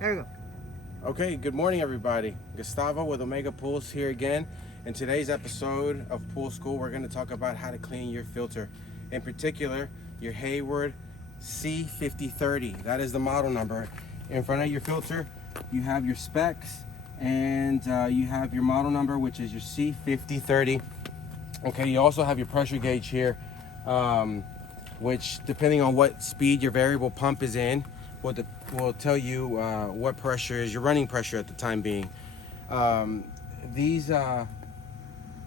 There we go. Okay, good morning everybody. Gustavo with Omega Pools here again. In today's episode of Pool School, we're going to talk about how to clean your filter. In particular, your Hayward C5030. That is the model number. In front of your filter, you have your specs and you have your model number, which is your C5030. Okay, you also have your pressure gauge here, which depending on what speed your variable pump is in, will tell you what pressure is your running pressure at the time being. These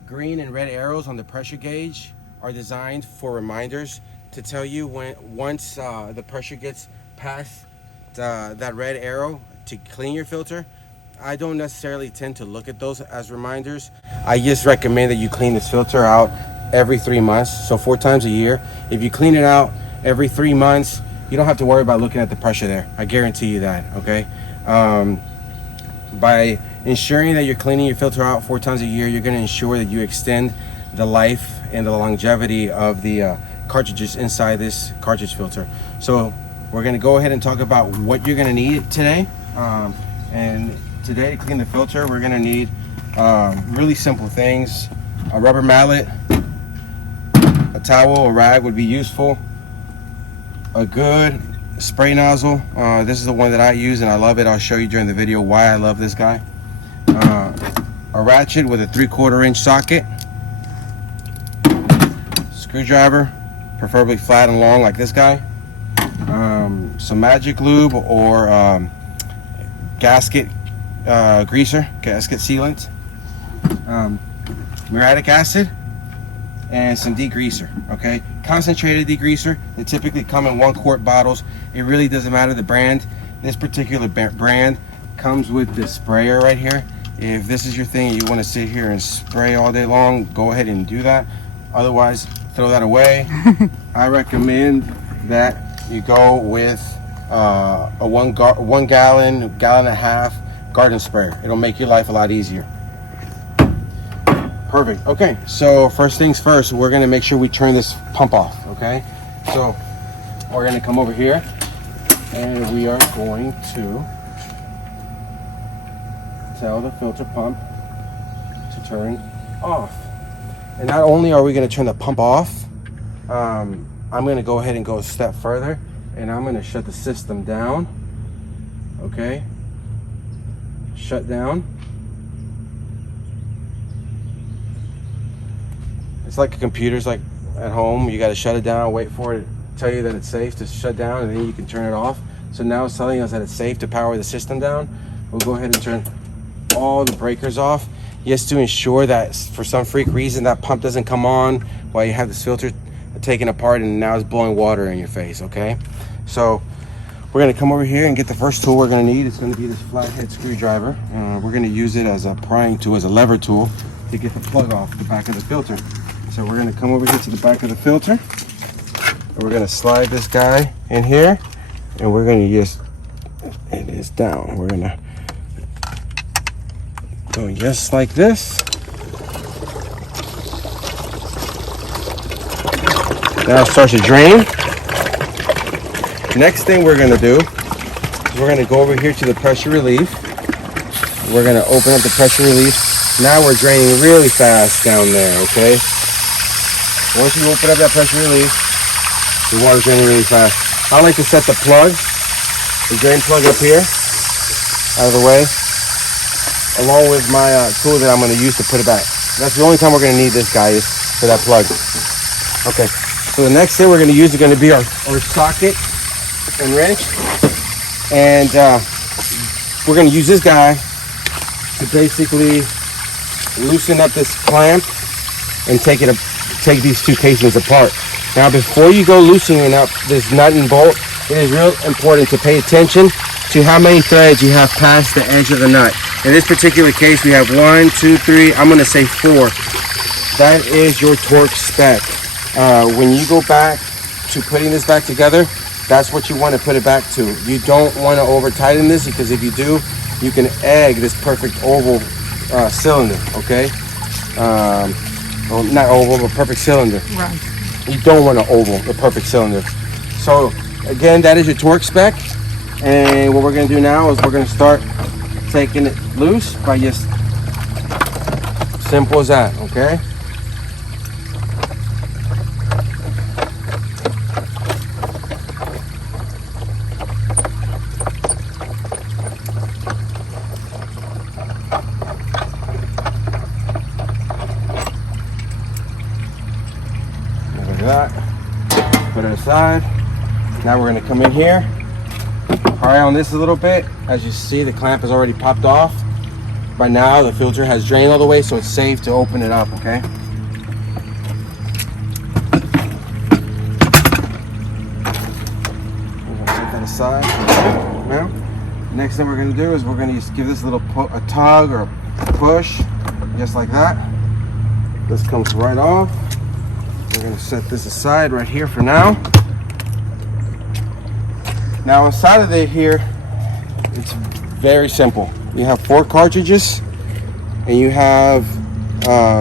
green and red arrows on the pressure gauge are designed for reminders to tell you once the pressure gets past that red arrow to clean your filter. I don't necessarily tend to look at those as reminders. I just recommend that you clean this filter out every 3 months, so 4 times a year. If you clean it out every 3 months, you don't have to worry about looking at the pressure there. I guarantee you that, okay? By ensuring that you're cleaning your filter out 4 times a year, you're gonna ensure that you extend the life and the longevity of the cartridges inside this cartridge filter. So we're gonna go ahead and talk about what you're gonna need today. And today to clean the filter, we're gonna need really simple things. A rubber mallet, a towel, a rag would be useful. A good spray nozzle. This is the one that I use and I love it. I'll show you during the video why I love this guy. A ratchet with a 3/4 inch socket. Screwdriver, preferably flat and long like this guy. Some magic lube or gasket greaser, gasket sealant. Muriatic acid and some degreaser. Okay, concentrated degreaser. They typically come in 1 quart bottles. It really doesn't matter the brand. This particular brand comes with this sprayer right here. If this is your thing and you want to sit here and spray all day long, go ahead and do that. Otherwise, throw that away. I recommend that you go with a 1 gallon, gallon and a half garden sprayer. It'll make your life a lot easier. Perfect. Okay, so first things first, we're gonna make sure we turn this pump off, okay? So we're gonna come over here and we are going to tell the filter pump to turn off. And not only are we gonna turn the pump off, I'm gonna go ahead and go a step further and I'm gonna shut the system down, okay? Shut down. It's like a computer's like at home. You got to shut it down, wait for it to tell you that it's safe to shut down, and then you can turn it off. So now it's telling us that it's safe to power the system down. We'll go ahead and turn all the breakers off, just to ensure that for some freak reason that pump doesn't come on while you have this filter taken apart and now it's blowing water in your face, okay? So we're gonna come over here and get the first tool we're gonna need. It's gonna be this flathead screwdriver. We're gonna use it as a prying tool, as a lever tool to get the plug off the back of the filter. So we're gonna come over here to the back of the filter and we're gonna slide this guy in here and we're gonna just, it is down. We're gonna go just like this. Now it starts to drain. Next thing we're gonna do is we're gonna go over here to the pressure relief. We're gonna open up the pressure relief. Now we're draining really fast down there, okay? Once you open up that pressure relief, the water's draining really fast. I like to set the plug, the drain plug up here, out of the way, along with my tool that I'm going to use to put it back. That's the only time we're going to need this, guy, is for that plug. Okay, so the next thing we're going to use is going to be our socket and wrench. And we're going to use this guy to basically loosen up this clamp and take these 2 casings apart. Now before you go loosening up this nut and bolt, it is real important to pay attention to how many threads you have past the edge of the nut. In this particular case we have 1, 2, 3, I'm going to say 4. That is your torque spec. When you go back to putting this back together, that's what you want to put it back to. You don't want to over tighten this, because if you do, you can egg this perfect oval cylinder, okay? Well, not oval, but perfect cylinder. Right. You don't want to oval the perfect cylinder. So again, that is your torque spec. And what we're going to do now is we're going to start taking it loose by just simple as that, okay? Look at that. Put it aside. Now we're going to come in here, pry on this a little bit. As you see, the clamp has already popped off. By now, the filter has drained all the way, so it's safe to open it up, okay? We're going to set that aside. Now, next thing we're going to do is we're going to just give this a little a tug or a push, just like that. This comes right off. We're going to set this aside right here for now. Now inside of it here, it's very simple. You have 4 cartridges, and you have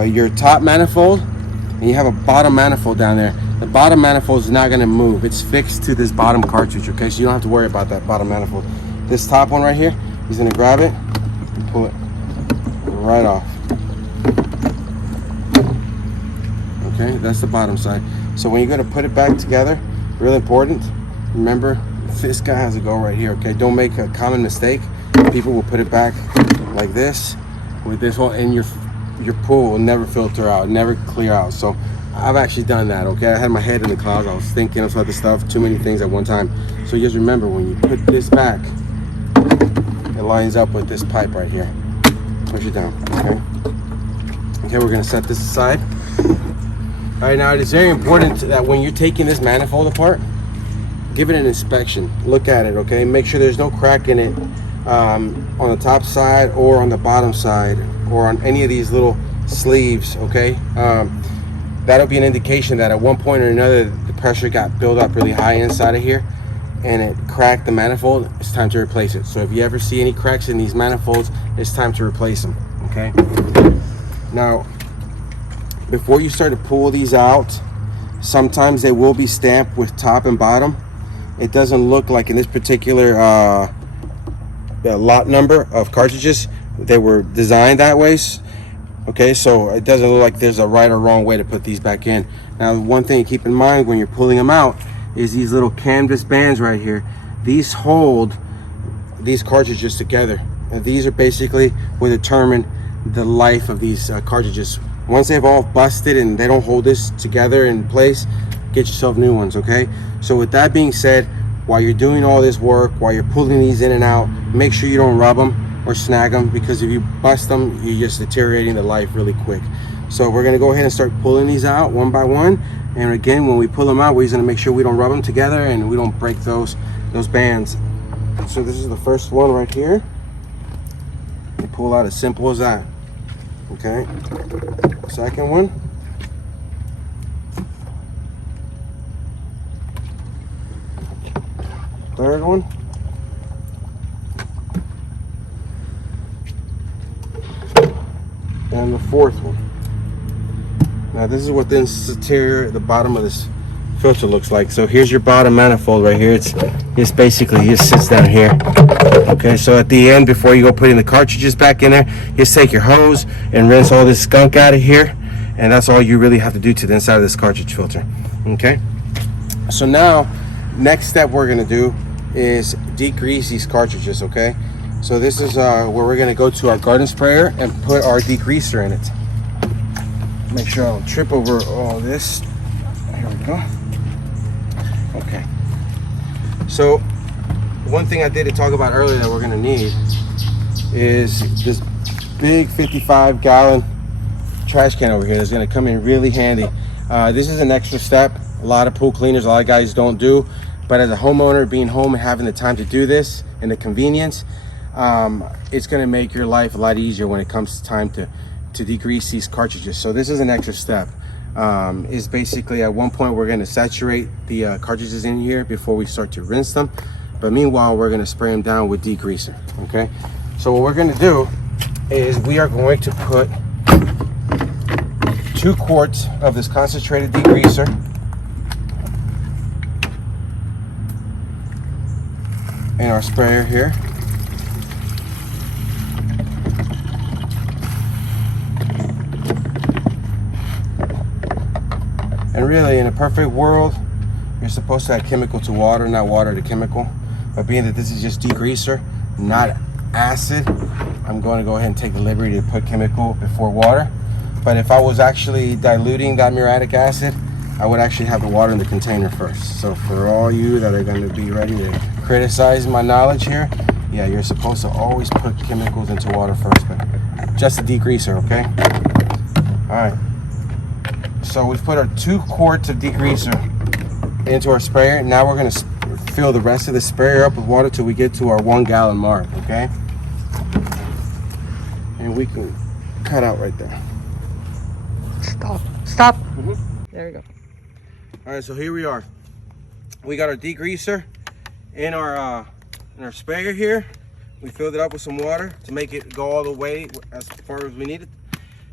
your top manifold, and you have a bottom manifold down there. The bottom manifold is not going to move. It's fixed to this bottom cartridge, okay? So you don't have to worry about that bottom manifold. This top one right here, he's going to grab it and pull it right off. Okay, that's the bottom side. So when you're going to put it back together, really important, remember, this guy has to go right here, okay? Don't make a common mistake. People will put it back like this with this one, and your pool will never filter out, never clear out. So I've actually done that, okay? I had my head in the clouds. I was thinking of other stuff, too many things at one time. So just remember, when you put this back, it lines up with this pipe right here. Push it down, okay? Okay, we're gonna set this aside. All right, now it is very important that when you're taking this manifold apart, give it an inspection. Look at it, okay? Make sure there's no crack in it on the top side or on the bottom side or on any of these little sleeves, okay? That'll be an indication that at one point or another the pressure got built up really high inside of here and it cracked the manifold. It's time to replace it. So if you ever see any cracks in these manifolds, it's time to replace them, okay? Now, before you start to pull these out, sometimes they will be stamped with top and bottom. It doesn't look like in this particular lot number of cartridges they were designed that way, okay? So it doesn't look like there's a right or wrong way to put these back in. Now, one thing to keep in mind when you're pulling them out is these little canvas bands right here. These hold these cartridges together, and these are basically what determine the life of these cartridges. Once they've all busted and they don't hold this together in place, get yourself new ones, okay? So with that being said, while you're doing all this work, while you're pulling these in and out, make sure you don't rub them or snag them, because if you bust them, you're just deteriorating the life really quick. So we're gonna go ahead and start pulling these out one by one. And again, when we pull them out, we're just gonna make sure we don't rub them together and we don't break those bands. So this is the first one right here. You pull out as simple as that, okay? Second one. Third one. And the fourth one. Now this is what the interior, the bottom of this filter looks like. So here's your bottom manifold right here. It's basically just sits down here. Okay, so at the end, before you go putting the cartridges back in there, just take your hose and rinse all this skunk out of here, and that's all you really have to do to the inside of this cartridge filter. Okay, so now next step we're going to do is degrease these cartridges. Okay, so this is where we're going to go to our garden sprayer and put our degreaser in it. Make sure I don't trip over all this. Here we go. Okay, so one thing I did talk about earlier that we're going to need is this big 55-gallon trash can over here that's going to come in really handy. This is an extra step a lot of pool cleaners, a lot of guys don't do, but as a homeowner, being home and having the time to do this and the convenience, it's going to make your life a lot easier when it comes to time to degrease these cartridges. So this is an extra step. Is basically at one point we're going to saturate the cartridges in here before we start to rinse them, but meanwhile we're going to spray them down with degreaser. Okay, so what we're going to do is we are going to put 2 quarts of this concentrated degreaser in our sprayer here. And really, in a perfect world, you're supposed to add chemical to water, not water to chemical. But being that this is just degreaser, not acid, I'm going to go ahead and take the liberty to put chemical before water. But if I was actually diluting that muriatic acid, I would actually have the water in the container first. So for all you that are going to be ready to criticize my knowledge here, yeah, you're supposed to always put chemicals into water first, but just a degreaser, okay? All right. So we've put our 2 quarts of degreaser into our sprayer. Now we're going to fill the rest of the sprayer up with water till we get to our 1 gallon mark, okay? And we can cut out right there. Stop. There we go. All right, so here we are. We got our degreaser in our sprayer here. We filled it up with some water to make it go all the way as far as we need it.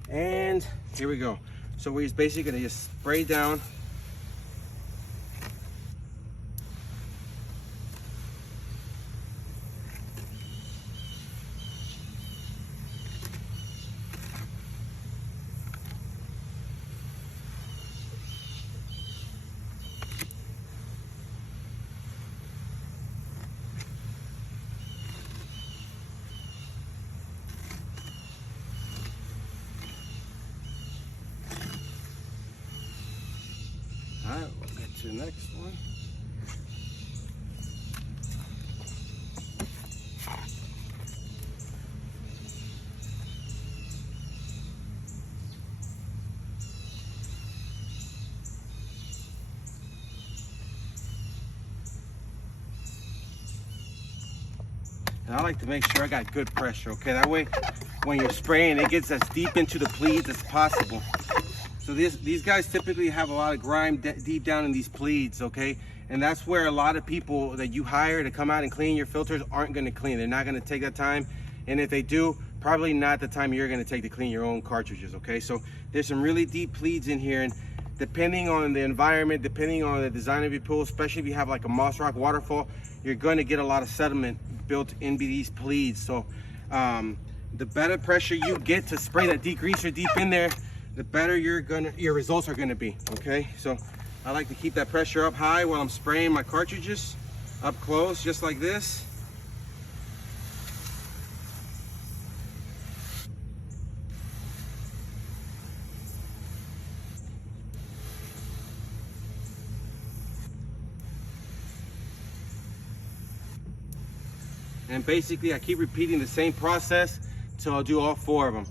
And here we go. So we're just basically gonna just spray down. All right, we'll get to the next one. And I like to make sure I got good pressure, okay? That way, when you're spraying, it gets as deep into the pleats as possible. So these guys typically have a lot of grime deep down in these pleats, okay? And that's where a lot of people that you hire to come out and clean your filters aren't gonna clean. They're not gonna take that time. And if they do, probably not the time you're gonna take to clean your own cartridges, okay? So there's some really deep pleats in here, and depending on the environment, depending on the design of your pool, especially if you have like a moss rock waterfall, you're gonna get a lot of sediment built in these pleats. So the better pressure you get to spray that degreaser deep in there, the better your results are gonna be, okay? So I like to keep that pressure up high while I'm spraying my cartridges up close, just like this. And basically I keep repeating the same process till I'll do all 4 of them.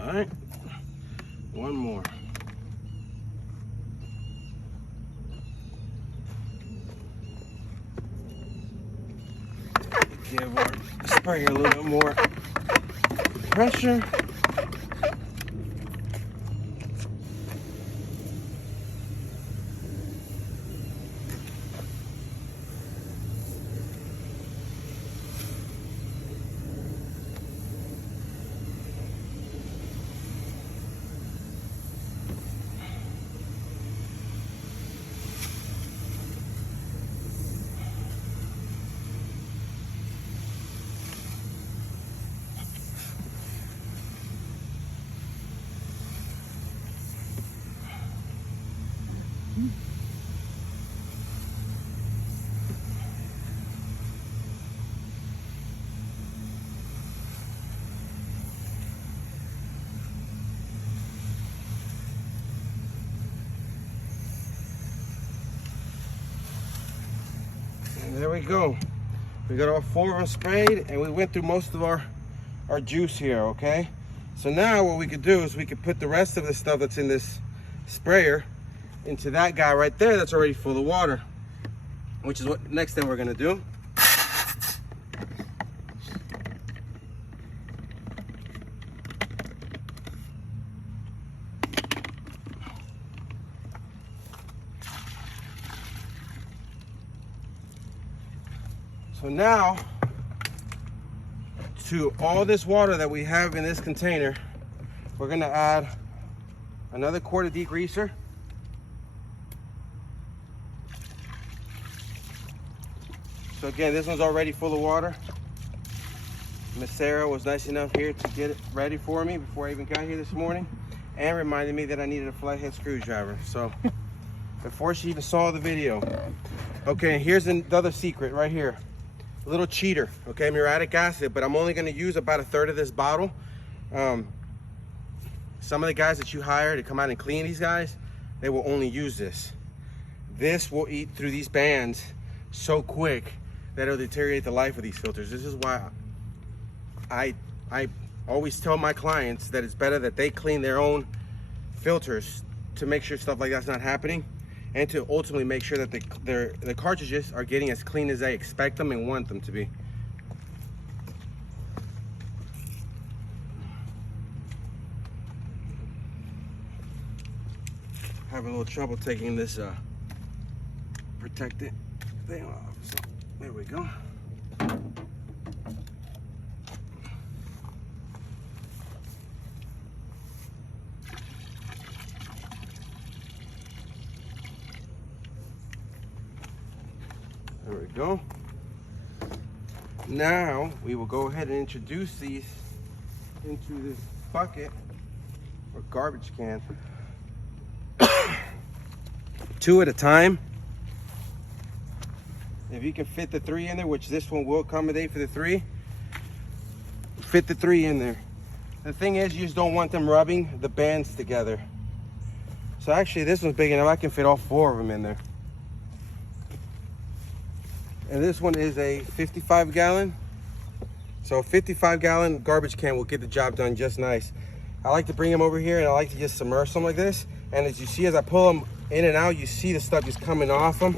All right, 1 more. Give our sprayer a little bit more pressure. there we go. We got all 4 of them sprayed, and we went through most of our juice here, okay? So now what we could do is we could put the rest of the stuff that's in this sprayer into that guy right there that's already full of water, which is what next thing we're gonna do. So now, to all this water that we have in this container, we're gonna add another quart of degreaser. So again, this one's already full of water. Miss Sarah was nice enough here to get it ready for me before I even got here this morning, and reminded me that I needed a flathead screwdriver. So before she even saw the video. Okay, here's another secret right here. A little cheater, okay, muriatic acid, but I'm only gonna use about 1/3 of this bottle. Some of the guys that you hire to come out and clean these guys, they will only use this. This will eat through these bands so quick that it'll deteriorate the life of these filters. This is why I always tell my clients that it's better that they clean their own filters to make sure stuff like that's not happening, and to ultimately make sure that the cartridges are getting as clean as they expect them and want them to be. Having a little trouble taking this protected thing off. So there we go. There we go. Now we will go ahead and introduce these into this bucket or garbage can. 2 at a time. If you can fit the 3 in there, which this one will accommodate for the 3, fit the 3 in there. The thing is, you just don't want them rubbing the bands together. So actually this one's big enough, I can fit all 4 of them in there. And this one is a 55-gallon. So a 55-gallon garbage can will get the job done just nice. I like to bring them over here and I like to just submerge them like this. And as you see, as I pull them in and out, you see the stuff just coming off them.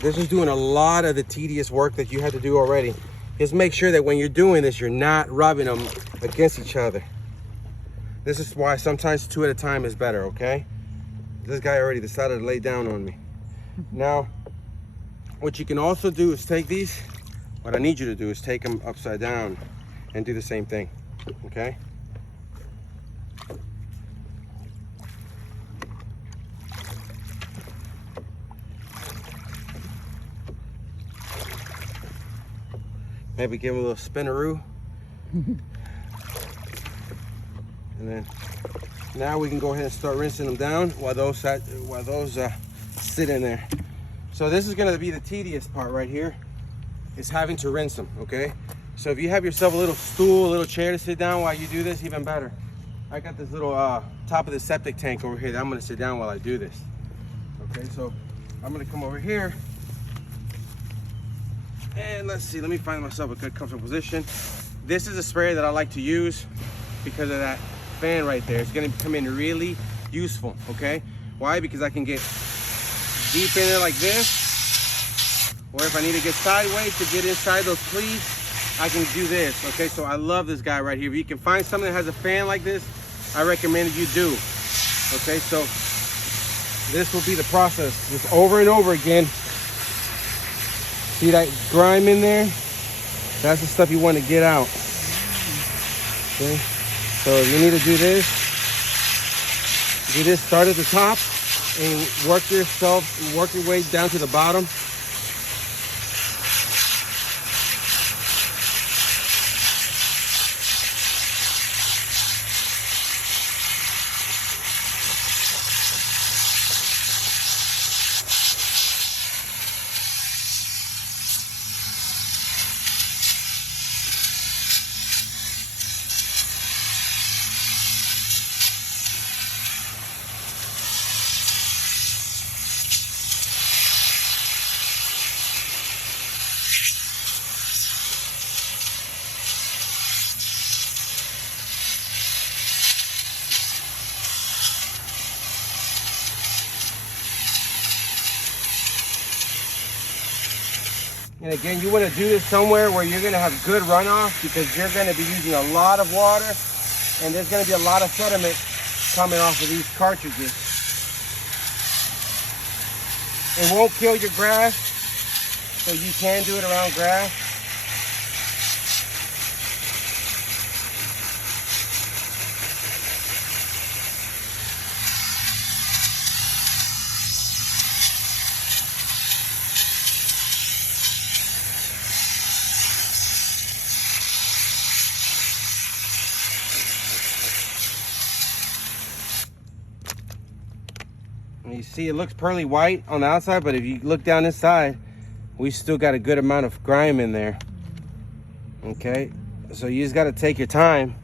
This is doing a lot of the tedious work that you had to do already. Just make sure that when you're doing this, you're not rubbing them against each other. This is why sometimes 2 at a time is better, okay? This guy already decided to lay down on me. Now, what you can also do is take these. What I need you to do is take them upside down and do the same thing, okay? Maybe give them a little spinaroo. And then now we can go ahead and start rinsing them down while those sit in there. So this is gonna be the tedious part right here, is having to rinse them, okay? So if you have yourself a little stool, a little chair to sit down while you do this, even better. I got this little top of the septic tank over here that I'm gonna sit down while I do this. Okay, so I'm gonna come over here and let's see, let me find myself a good comfortable position. This is a sprayer that I like to use because of that fan right there. It's gonna come in really useful, okay? Why? Because I can get deep in there like this, or if I need to get sideways to get inside those pleats, I can do this, okay? So I love this guy right here. If you can find something that has a fan like this, I recommend you do, okay? So this will be the process, just over and over again. See that grime in there? That's the stuff you want to get out, okay? So you need to do this. Start at the top and work your way down to the bottom. And again, you want to do this somewhere where you're going to have good runoff, because you're going to be using a lot of water and there's going to be a lot of sediment coming off of these cartridges. It won't kill your grass, so you can do it around grass. And you see it looks pearly white on the outside, but if you look down inside, we still got a good amount of grime in there. Okay, so you just got to take your time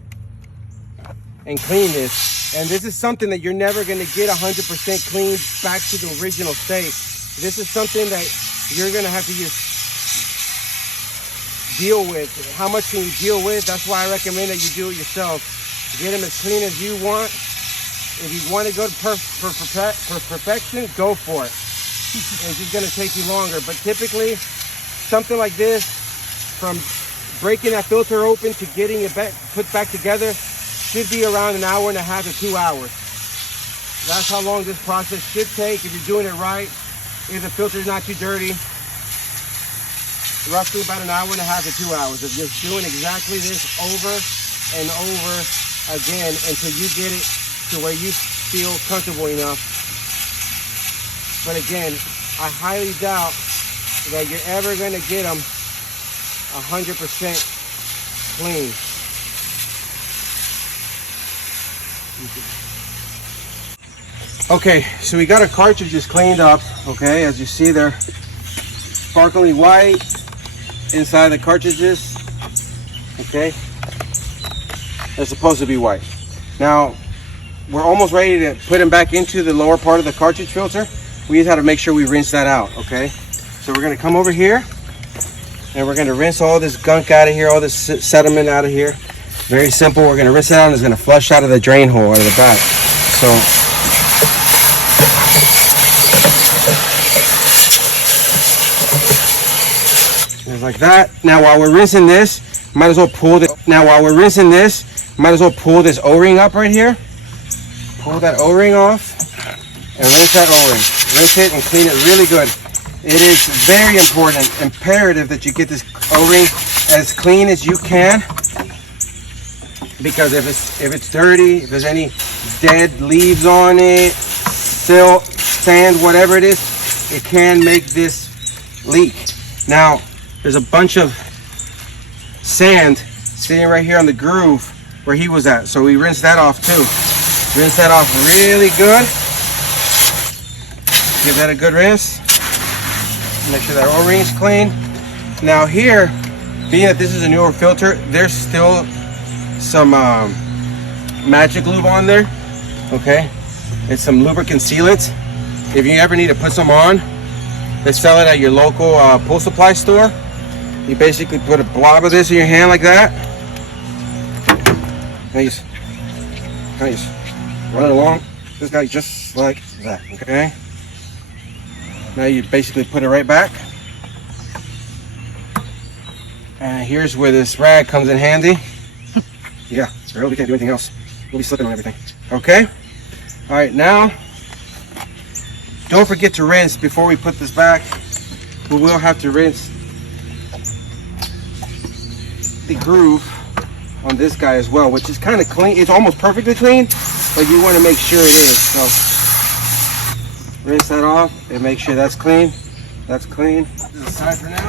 and clean this. And this is something that you're never going to get 100% clean back to the original state. This is something that you're going to have to just deal with. How much can you deal with? That's why I recommend that you do it yourself. Get them as clean as you want. If you want to go to perfection, go for it. It's just going to take you longer. But typically, something like this, from breaking that filter open to getting it back, put back together, should be around 1.5 hours to 2 hours. That's how long this process should take if you're doing it right. If the filter is not too dirty, roughly about 1.5 hours to 2 hours of just doing exactly this over and over again until you get it to where you feel comfortable enough. But again, I highly doubt that you're ever going to get them 100% clean. Okay, so we got our cartridges cleaned up. Okay, as you see, they're sparkly white inside the cartridges. Okay, they're supposed to be white. Now, we're almost ready to put them back into the lower part of the cartridge filter. We just have to make sure we rinse that out, okay? So we're gonna come over here and we're gonna rinse all this gunk out of here, all this sediment out of here. Very simple. We're gonna rinse it out and it's gonna flush out of the drain hole out of the back. So just like that. Now while we're rinsing this, might as well pull this. Might as well pull this O-ring up right here. Pull that O-ring off and rinse that O-ring. Rinse it and clean it really good. It is very important, imperative that you get this O-ring as clean as you can, because if it's dirty, if there's any dead leaves on it, silt, sand, whatever it is, it can make this leak. Now, there's a bunch of sand sitting right here on the groove where he was at, so we rinse that off too. Rinse that off really good. Give that a good rinse. Make sure that O-ring is clean. Now here, being that this is a newer filter, there's still some magic lube on there. Okay, it's some lubricant sealant. If you ever need to put some on, they sell it at your local pool supply store. You basically put a blob of this in your hand like that. And you just run it along. This guy just like that. Okay. Now you basically put it right back. And here's where this rag comes in handy. Yeah, I really can't do anything else. We'll be slipping on everything. Okay. All right, now don't forget to rinse before we put this back. We will have to rinse the groove on this guy as well, which is kind of clean. It's almost perfectly clean, but you want to make sure it is. So rinse that off and make sure that's clean. That's clean. This is aside for now.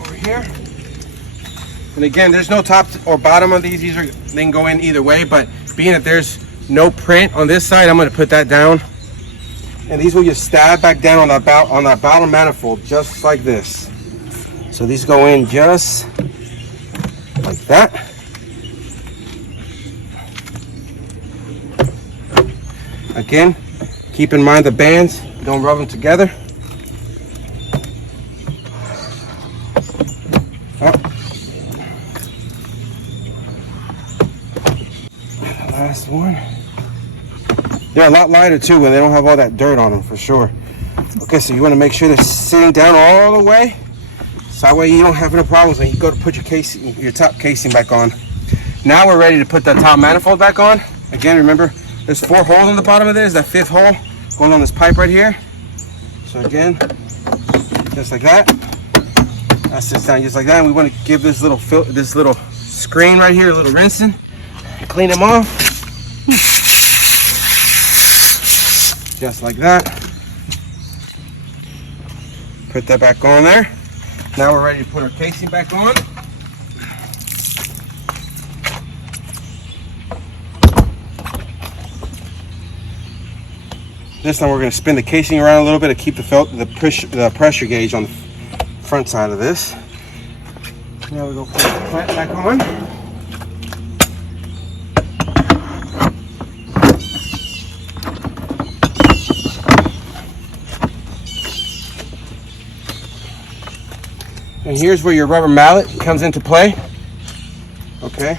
Over here. And again, there's no top or bottom on these. They can go in either way, but being that there's no print on this side, I'm going to put that down. And these will just stab back down on that bottom manifold, just like this. So these go in just like that. Again, keep in mind the bands, don't rub them together. Oh. And the last one. They're a lot lighter too when they don't have all that dirt on them, for sure. Okay, so you want to make sure they're sitting down all the way So that way you don't have no problems when you go to put your top casing back on. Now we're ready to put the top manifold back on. Again, remember, there's 4 holes on the bottom of this. That 5th hole going on this pipe right here. So again, just like that. That sits down just like that. And we want to give this little screen right here a little rinsing. Clean them off. Just like that. Put that back on there. Now we're ready to put our casing back on. This time we're going to spin the casing around a little bit to keep the pressure gauge on the front side of this. Now we go put the clamp back on. And here's where your rubber mallet comes into play. Okay.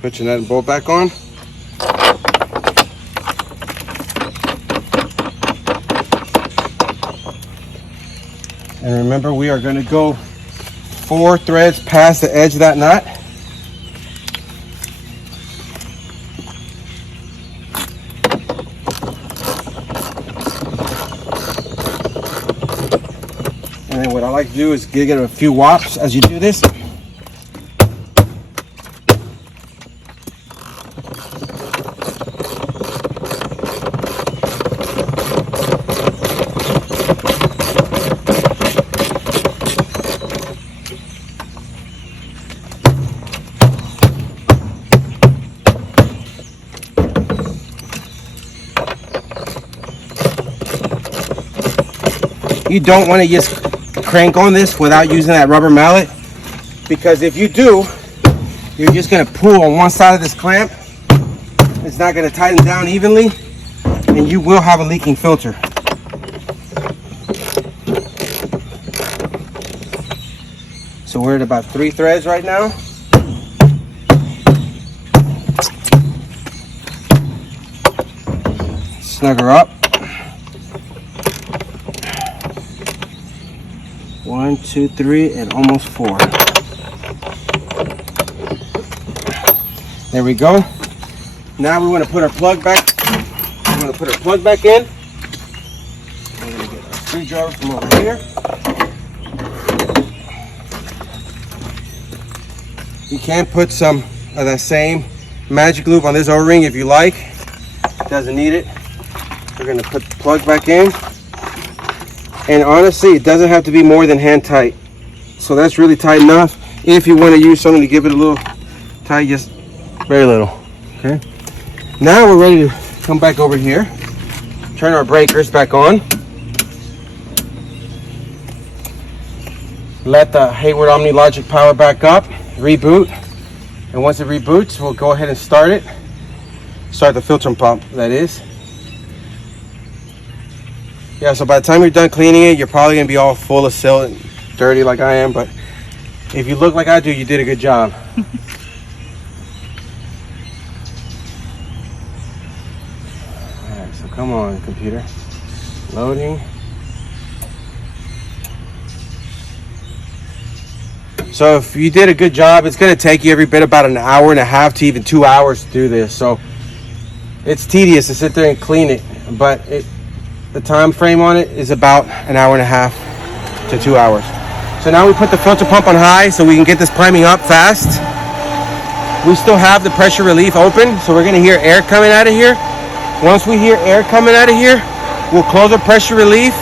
Put your nut and bolt back on. And remember, we are going to go 4 threads past the edge of that nut. And then what I like to do is give it a few whops as you do this. You don't want to just crank on this without using that rubber mallet, because if you do, you're just going to pull on one side of this clamp. It's not going to tighten down evenly, and you will have a leaking filter. So we're at about 3 threads right now. Snug her up. 1, 2, 3, and almost 4. There we go. Now we want to put our plug back. We're going to put our plug back in. We're going to get our screwdriver from over here. You can put some of that same magic loop on this O-ring if you like. Doesn't need it. We're going to put the plug back in. And honestly, it doesn't have to be more than hand tight. So that's really tight enough. If you want to use something to give it a little tight, just very little. Okay. Now we're ready to come back over here. Turn our breakers back on. Let the Hayward Omni Logic power back up. Reboot. And once it reboots, we'll go ahead and start it. Start the filter pump, that is. Yeah, so by the time you're done cleaning it, you're probably gonna be all full of silt and dirty like I am, but if you look like I do, you did a good job. Alright, so come on, computer. Loading. So if you did a good job, it's gonna take you every bit about an hour and a half to even 2 hours to do this. So it's tedious to sit there and clean it, but the time frame on it is about an hour and a half to 2 hours. So now we put the filter pump on high so we can get this priming up fast. We still have the pressure relief open, so we're gonna hear air coming out of here. Once we hear air coming out of here, we'll close the pressure relief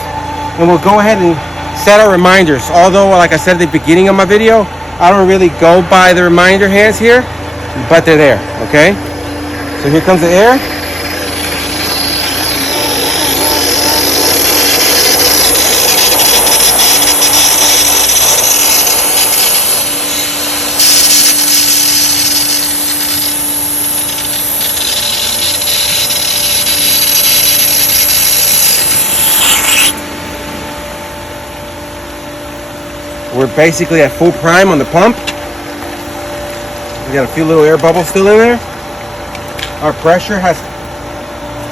and we'll go ahead and set our reminders. Although, like I said at the beginning of my video, I don't really go by the reminder hands here, but they're there, okay? So here comes the air. We're basically at full prime on the pump. We got a few little air bubbles still in there. Our pressure has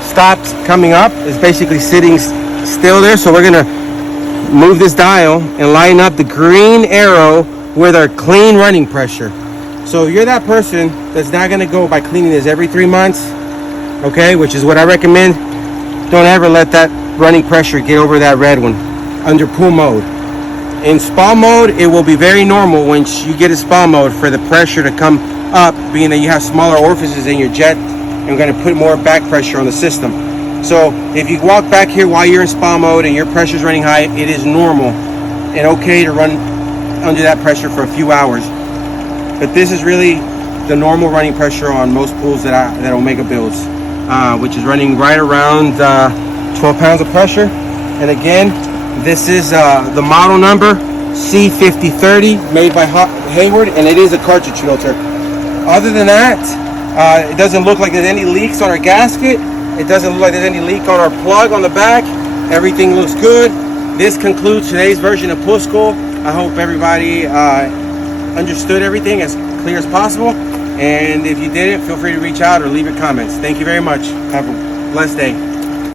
stopped coming up. It's basically sitting still there. So we're gonna move this dial and line up the green arrow with our clean running pressure. So if you're that person that's not gonna go by cleaning this every 3 months, okay, which is what I recommend, don't ever let that running pressure get over that red one under pool mode. In spa mode, it will be very normal once you get a spa mode for the pressure to come up, being that you have smaller orifices in your jet and we're going to put more back pressure on the system. So if you walk back here while you're in spa mode and your pressure is running high, it is normal and okay to run under that pressure for a few hours. But this is really the normal running pressure on most pools that Omega builds, which is running right around 12 pounds of pressure. And again, this is the model number C5030, made by Hayward, and it is a cartridge filter. Other than that, it doesn't look like there's any leaks on our gasket. It doesn't look like there's any leak on our plug on the back. Everything looks good. This concludes today's version of Pool School. I hope everybody understood everything as clear as possible. And if you didn't, feel free to reach out or leave your comments. Thank you very much. Have a blessed day.